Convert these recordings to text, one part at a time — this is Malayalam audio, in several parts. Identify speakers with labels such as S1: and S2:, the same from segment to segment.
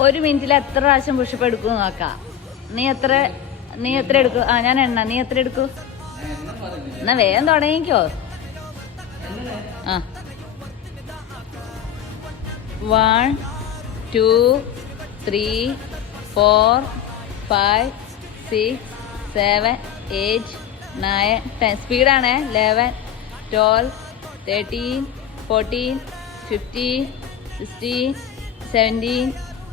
S1: ഒരു മിനിറ്റിൽ എത്ര പ്രാവശ്യം പുഷപ്പ് എടുക്കും നോക്കാം. നീ എത്ര നീ എത്ര എടുക്കും? ആ ഞാൻ എണ്ണ. നീ എത്ര എടുക്കൂ? എന്നാ വേഗം തുടങ്ങിക്കോ. ആ. One two three four five six seven eight nine ten സ്പീഡാണ് eleven twelve thirteen fourteen fifteen sixteen seventeen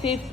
S1: fifth